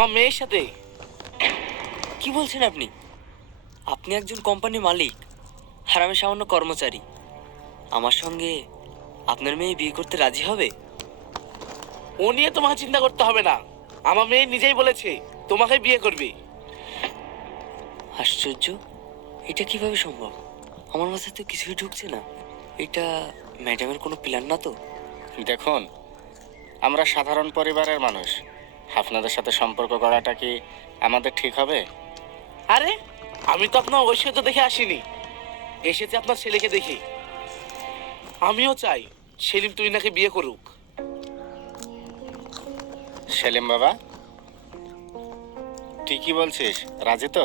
আমার মেয়ের সাথে। কি বলছেন আপনি? আপনি একজন কোম্পানির মালিক আর আমি সামান্য কর্মচারী। আমার সঙ্গে আপনার মেয়ে বিয়ে করতে রাজি হবে? ও নিয়ে তোমাকে চিন্তা করতে হবে না, আমার মেয়ে নিজেই বলেছে তোমাকে বিয়ে করবে। আশ্চর্য, এটা কিভাবে সম্ভব? আমার মাথায় তো কিছুই ঢুকছে না। এটা ম্যাডামের কোনো প্ল্যান না তো? দেখুন, আমরা সাধারণ পরিবারের মানুষ, আপনাদের সাথে সম্পর্ক করাটা কি আমাদের ঠিক হবে? আরে আমি তো আপনার ঐশ্বর্য দেখে আসিনি, এসেছে আপনার ছেলেকে দেখে। আমিও চাই সেলিম তুহিনাকে বিয়ে করুক। সেলিম বাবা, তুই কি বলছিস, রাজি তো?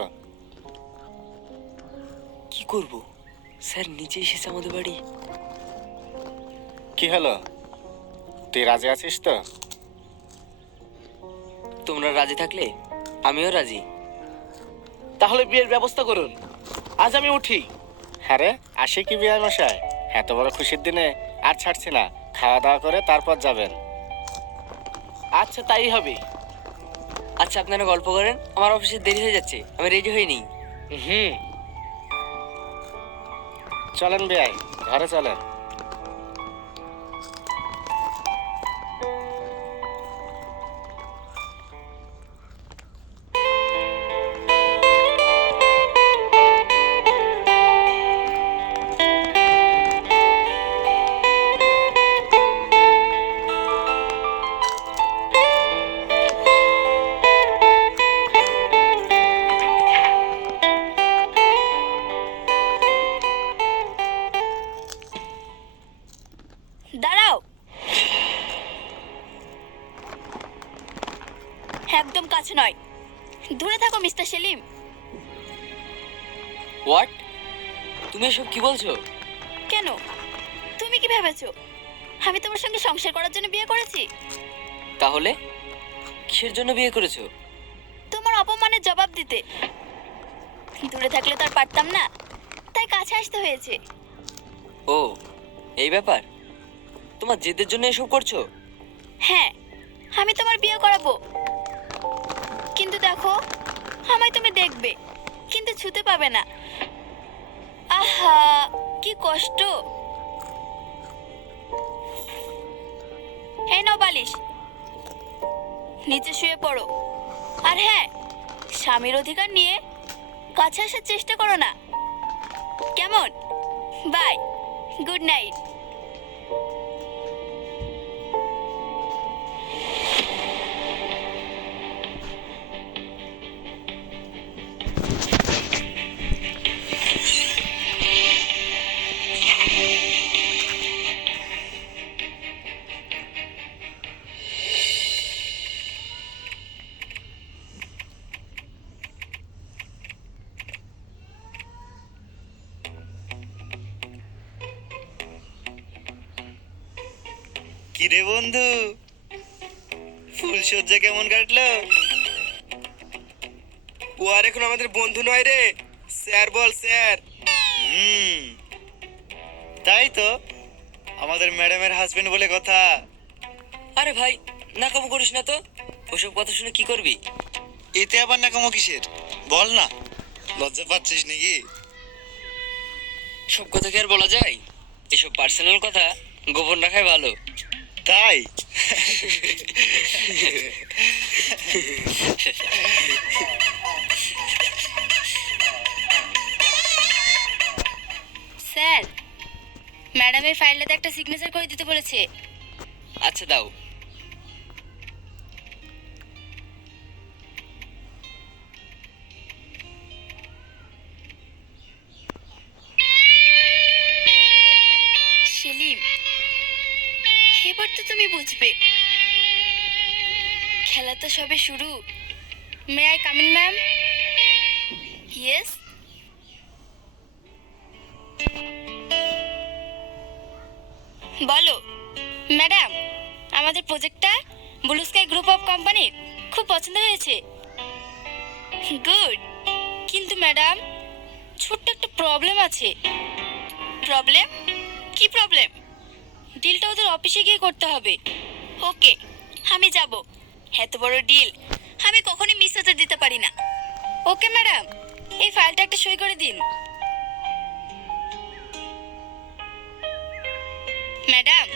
কি করব? স্যার নিচে এসেছে আমাদের বাড়ি। কি হলো, তুই রাজি আছিস তো? তোমরা রাজি থাকলে আমিও রাজি। তাহলে বিয়ের ব্যবস্থা করুন, আজ আমি উঠি। হ্যাঁ রে, আসি কি বিয়ে মশাই, এত বড় খুশির দিনে আর ছাড়ছি না। খাওয়া দাওয়া করে তারপর যাবেন। আচ্ছা তাই হবে। আচ্ছা আপনারা গল্প করেন, আমার অফিসে দেরি হয়ে যাচ্ছে, আমি রেডি হয়ে নিই। হুম। চলেন বিয়াই, ঘরে চলেন। দাঁড়াও, একদম কাছে নয়, দূরে থাকো মিস্টার সেলিম। হোয়াট? তুমি এসব কি বলছো? কেন, তুমি কি ভেবেছো আমি তোমার সঙ্গে সংসার করার জন্য বিয়ে করেছি? তাহলে কিসের জন্য বিয়ে করেছো? তোমার অপমানের জবাব দিতে। দূরে থাকলে তো আর পারতাম না, তাই কাছে আসতে হয়েছে। ও, এই ব্যাপার? তোমার জেদের জন্য এসব করছো? হ্যাঁ, আমি তোমার বিয়ে করাবো, কিন্তু দেখো, আমায় তুমি দেখবে কিন্তু ছুতে পাবে না। আহা, কি কষ্ট। এই নাও বালিশ, নিচে শুয়ে পড়ো। আর হ্যাঁ, স্বামীর অধিকার নিয়ে কাছে আসার চেষ্টা করো না, কেমন? Bye, good night. কিরে বন্ধু, ফুলসজ্জা কেমন কাটলো? ও আর এখন আমাদের বন্ধু নয় রে, স্যার বল স্যার। হুম, তাই তো, আমাদের ম্যাডামের হাজবেন্ড বলে কথা। আরে ভাই, নাকামো করিস না তো, ওসব কথা শুনে কি করবি? এতে আবার নাকামো কিসের, বল না, লজ্জা পাচ্ছিস নাকি? সব কথা কি আর বলা যায়? এসব পার্সোনাল কথা গোপন রাখাই ভালো। তাই? স্যার, ম্যাডামের ফাইলটাতে একটা সিগনেচার করে দিতে বলেছে। আচ্ছা দাও। সেলিম, এবার তো তুমি বুঝবে, খেলা তো সবে শুরু। May I come in ma'am? Yes. বলো ম্যাডাম, আমাদের প্রজেক্টটা ব্লু স্কাই গ্রুপ অফ কোম্পানির খুব পছন্দ হয়েছে। গুড, কিন্তু ম্যাডাম ছোট্ট একটা প্রবলেম আছে। প্রবলেম? কি প্রবলেম? ডিলটা ওদের অফিসে গিয়ে করতে হবে। ওকে, আমি যাব। এত বড় ডিল আমি কখনোই পারি না। ওকে ম্যাডাম, এই ফাইলটা একটা সই করে দিন। ম্যাডাম,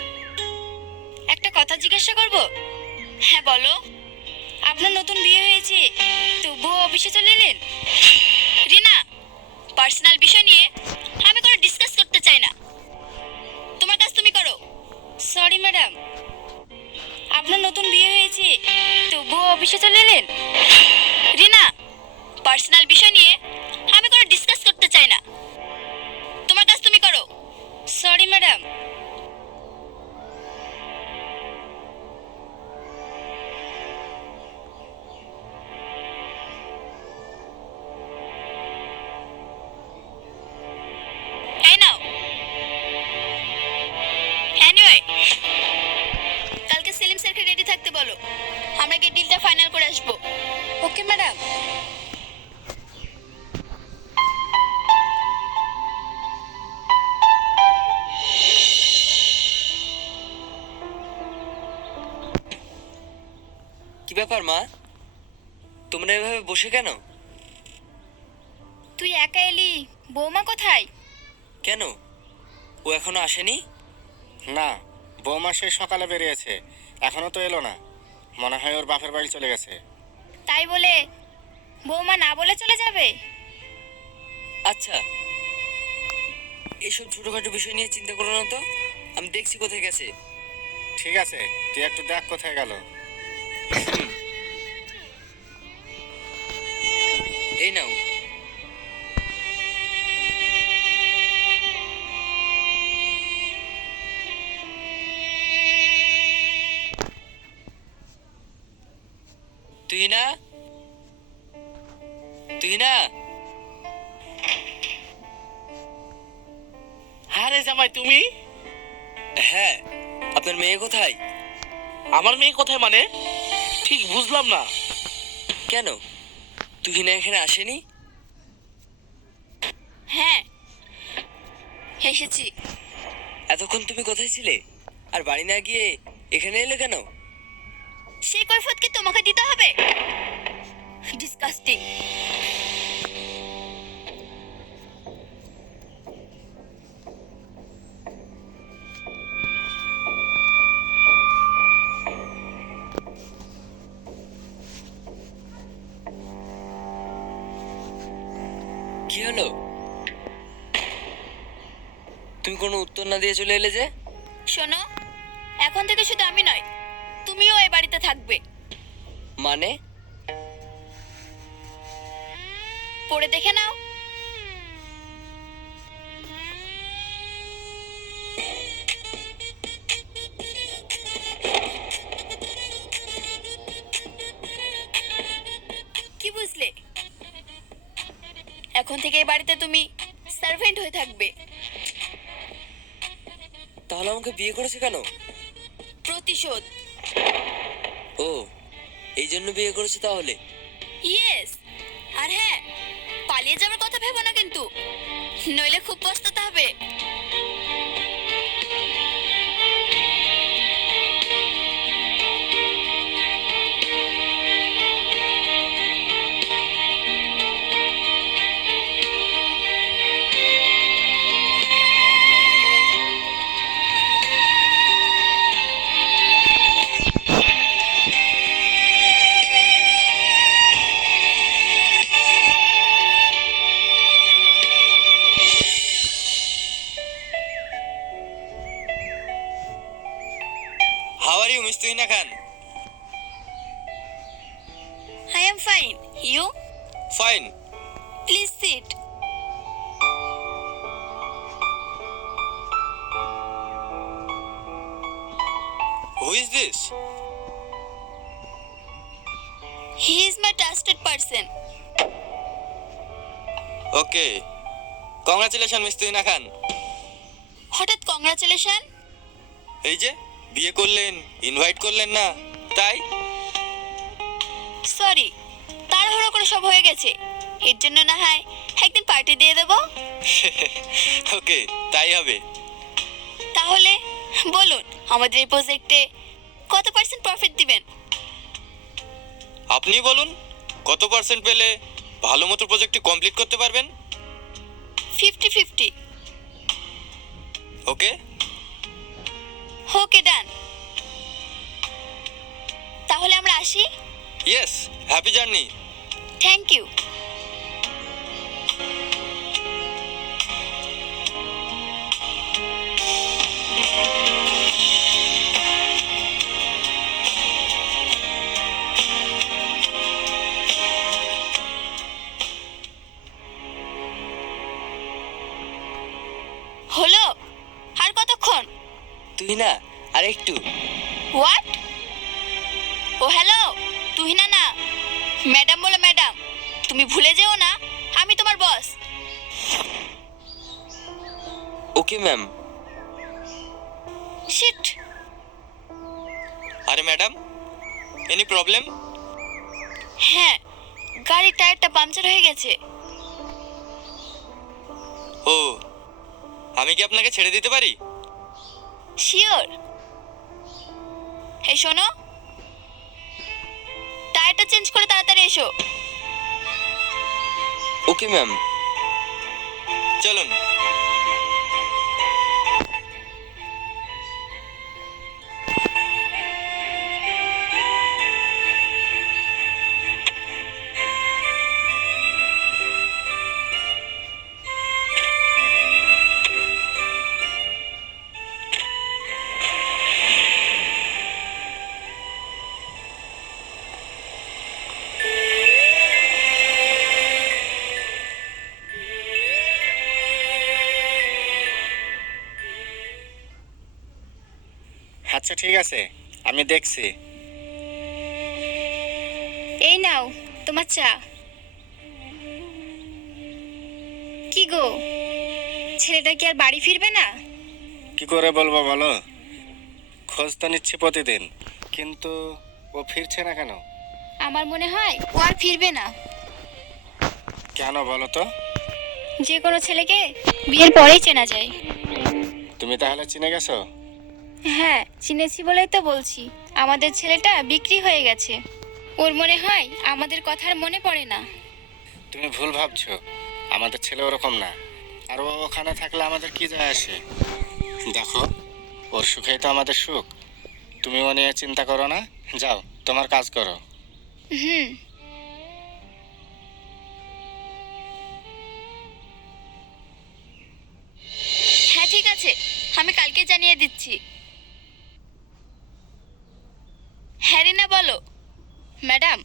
একটা কথা জিজ্ঞাসা করব? হ্যাঁ বলো। আপনার নতুন বিয়ে হয়েছে, তবুও অফিসে চলে এলেন? রিনা, পার্সোনাল বিষয় নিয়ে আমি কোনো ডিসকাস করতে চাই না। তোমার কাজ তুমি করো। সরি ম্যাডাম, আপনার নতুন বিয়ে হয়েছে, তবুও অফিসে চলে এলেন? রিনা, পার্সোনাল বিষয় নিয়ে আমি কোনো ডিসকাস করতে চাই না। তোমার কাজ তুমি করো। Sorry madam. এই নাও। এনিওয়ে, কালকে সেলিম স্যারকে রেডি থাকতে বলো, আমরা গিয়ে ডিলটা ফাইনাল করে আসবো। Okay madam. কি ব্যাপার মা, তোমরা এভাবে বসে কেন? তুই একা এলি, বৌমা কোথায়? কেন, ও এখনো আসেনি? না, বৌমা সেই সকালে বেরিয়েছে, এখনো তো এলো না। মনে হয় ওর বাপের বাড়ি চলে গেছে। তাই বলে বৌমা না বলে চলে যাবে? আচ্ছা, এইসব ছোটখাটো বিষয় নিয়ে চিন্তা করো না তো, আমি দেখছি কোথায় গেছে। ঠিক আছে, তুই একটু দেখ কোথায় গেল। এই নাও। তুহিনা, তুহিনা। আরে জামাই তুমি? হ্যাঁ, আপনার মেয়ে কোথায়? আমার মেয়ে কোথায় মানে? ঠিক বুঝলাম না। কেন, তুহিনা এখানে আসেনি? হ্যাঁ, এসেছি। এতক্ষণ তুমি কোথায় ছিলে, আর বাড়ি না গিয়ে এখানে এলে কেন? সেই কৈফিয়ত কি তোমাকে দিতে হবে? ডিসকাস্টিং। কি হলো, তুমি কোনো উত্তর না দিয়ে চলে এলে যে? শোনো, এখন থেকে শুধু আমি নয়, তুমিও এই বাড়িতে থাকবে। মানে? পড়ে দেখে নাও। কি বুঝলে? এখন থেকে এই বাড়িতে তুমি সার্ভেন্ট হয়ে থাকবে। তাহলে আমাকে বিয়ে করেছে কেন? প্রতিশোধ। ও, এই জন্য বিয়ে করেছে তাহলে? ইয়েস। আর হ্যাঁ, পালিয়ে যাওয়ার কথা ভেবো না কিন্তু, নইলে খুব পস্তাতে হবে। How are you Miss Tuhina Khan? I am fine. You? Fine. Please sit. Who is this? He is my trusted person. Okay, congratulation Miss Tuhina Khan. হঠাৎ কংগ্রাচুলেশন? এই যে বিয়ে করলেন, ইনভাইট করলেন না, তাই? সরি, তাড়াহুড়ো করে সব হয়ে গেছে। এর জন্য না হয় একদিন পার্টি দিয়ে দেবো। ওকে, তাই হবে। তাহলে বলুন, আমাদের এই প্রজেক্টে কত % প্রফিট দিবেন? আপনি বলুন, কত পার্সেন্ট পেলে ভালো মতো প্রজেক্টটি কমপ্লিট করতে পারবেন? 50-50। ওকে। ওকে, ডান। তাহলে আমরা আসি। Yes, happy journey. Thank you. হলো, আর কতক্ষণ? তুই না, আর একটু। হোয়াট? ও হ্যালো, তুহিনা না, ম্যাডাম বলো ম্যাডাম। তুমি ভুলে যেও না, আমি তোমার বস। Okay ma'am. শিট। আরে ম্যাডাম, এনি প্রবলেম? হ্যাঁ, গাড়ির টায়ারটা পাংচার হয়ে গেছে। ও, আমি কি আপনাকে ছেড়ে দিতে পারি? শিওর। এই শোনো, টায়ারটা চেঞ্জ করে তাড়াতাড়ি এসো। Okay ma'am. চলুন। আচ্ছা ঠিক আছে, আমি দেখছি। এই নাও তোমার চা। কি গো, ছেলেটা কি আর বাড়ি ফিরবে না? কি করে বলবো বলো, খোঁজ তো নিচ্ছি প্রতিদিন, কিন্তু ও ফিরছে না কেন? আমার মনে হয় ও আর ফিরবে না। কেন বলো তো? যে কোনো ছেলেকে বিয়ের পরেই চেনা যায়। তুমি তাহলে চিনে গেছো? হ্যাঁ, চিনেছি বলেই তো বলছি। আমাদের ছেলেটা বিক্রি হয়ে গেছে। ওর মনে হয় আমাদের কথা আর মনে পড়ে না। তুমি ভুল ভাবছো, আমাদের ছেলে ওরকম না। আর ও ওখানে থাকলে আমাদের কি যায় আসে? দেখো, ওর সুখেই তো আমাদের সুখ। তুমি ও নিয়ে চিন্তা করো না, যাও তোমার কাজ করো। হুম। হ্যাঁ ঠিক আছে, আমি কালকে জানিয়ে দিচ্ছি। হ্যাঁ রিনা বলো। ম্যাডাম,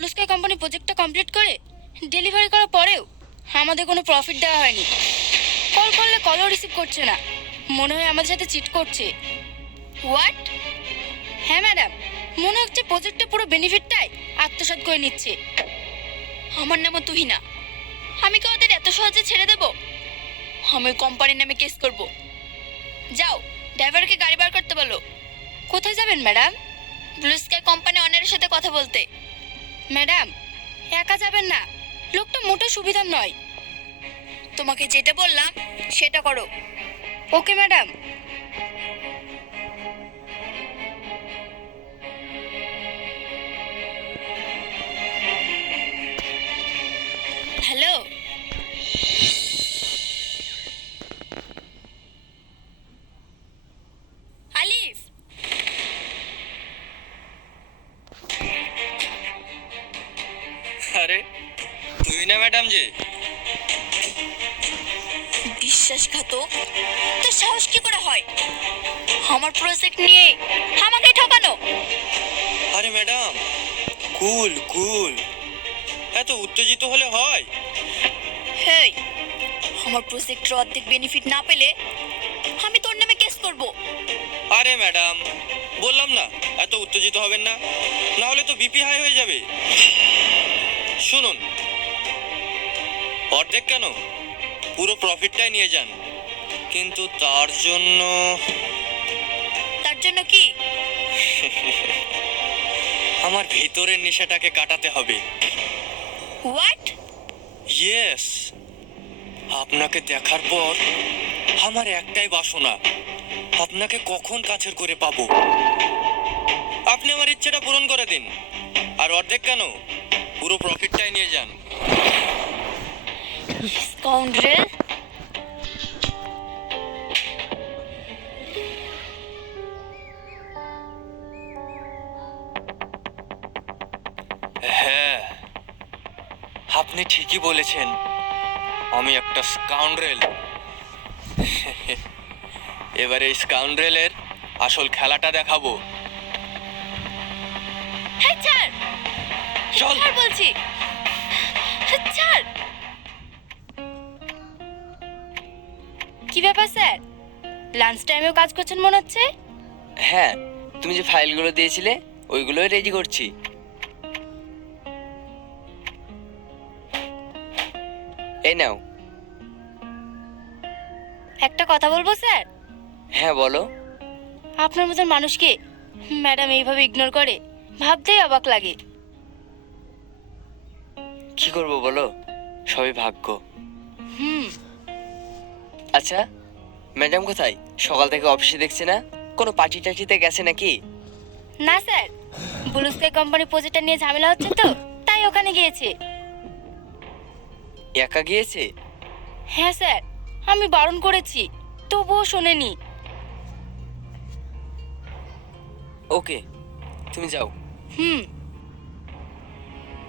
লুস্কা কোম্পানি প্রজেক্টটা কমপ্লিট করে ডেলিভারি করার পরেও আমাদের কোনো প্রফিট দেওয়া হয়নি। কল করলে কলও রিসিভ করছে না, মনে হয় আমাদের সাথে চিট করছে। হোয়াট? হ্যাঁ ম্যাডাম, মনে হচ্ছে প্রজেক্টের পুরো বেনিফিটটাই আত্মসাৎ করে নিচ্ছে। আমার নামও তুহিনা। আমি কি ওদের এত সহজে ছেড়ে দেব? আমি কোম্পানির নামে কেস করব। যাও, ড্রাইভারকে গাড়ি বার করতে বলো। কোথায় যাবেন ম্যাডাম? ব্লু স্কাই কোম্পানি অনারের সাথে কথা বলতে। ম্যাডাম, একা যাবেন না, লোকটা মোটেও সুবিধার নয়। তোমাকে যেটা বললাম সেটা করো। Okay madam. হ্যালো। আলিফ। আরে তুই না ম্যাডাম যে? বিশ্বাসঘাতক, তো সাহস কি করে হয় আমার প্রজেক্ট নিয়ে আমাকে ঠকানো? আরে ম্যাডাম, কুল কুল, এত উত্তেজিত হলে হয়? হেই, আমার প্রজেক্টের অর্ধেক বেনিফিট না পেলে আমি তোর নামে কেস করব। আরে ম্যাডাম, বললাম না এত উত্তেজিত হবেন না, না হলে তো বিপি হাই হয়ে যাবে। শুনুন, অর্ধেক কেন, পুরো প্রফিটটাই নিয়ে যান, কিন্তু তার জন্য কি? আমার ভেতরের নেশাটাকে কাটাতে হবে। হোয়াট? ইয়েস, আপনাকে দেখার পর আমার একটাই বাসনা, আপনাকে কখন কাছের করে পাবো। আপনি আমার ইচ্ছে ইচ্ছেটা পূরণ করে দিন, আর অর্ধেক কেন, পুরো প্রফিটটাই নিয়ে যান। স্কাউন্ড্রেল। হ্যাঁ, আপনি ঠিকই বলেছেন, আমি একটা স্কাউন্ড্রেল। এবারে এই স্কাউন্ড্রেলের আসল খেলাটা দেখাবো। হ্যাঁ ছাড়, চল। ছাড় বলছি, ছাড়। কি ব্যাপার স্যার, লাঞ্চ টাইমেও কাজ করছেন মনে হচ্ছে? হ্যাঁ, তুমি যে ফাইলগুলো দিয়েছিলে ওইগুলোই রেডি করছি। এই নাও। একটা কথা বলবো স্যার? হ্যাঁ বলো। আপনার মতন মানুষকে ম্যাডাম এইভাবে ইগনোর করে, ভাবতেই অবাক লাগে। কি করব বলো, সবই ভাগ্য। হুম। আচ্ছা, ম্যাডাম কোথায়? সকাল থেকে অফিসে দেখছি না, কোনো পার্টি টার্টিতে গেছে নাকি? না স্যার, ব্লু স্কাই কোম্পানি প্রজেক্টটা নিয়ে ঝামেলা হচ্ছে তো, তাই ওখানে গিয়েছে। একা গিয়েছে? হ্যাঁ স্যার, আমি বারণ করেছি, তবুও শোনেনি। ওকে, তুমি যাও। হুম।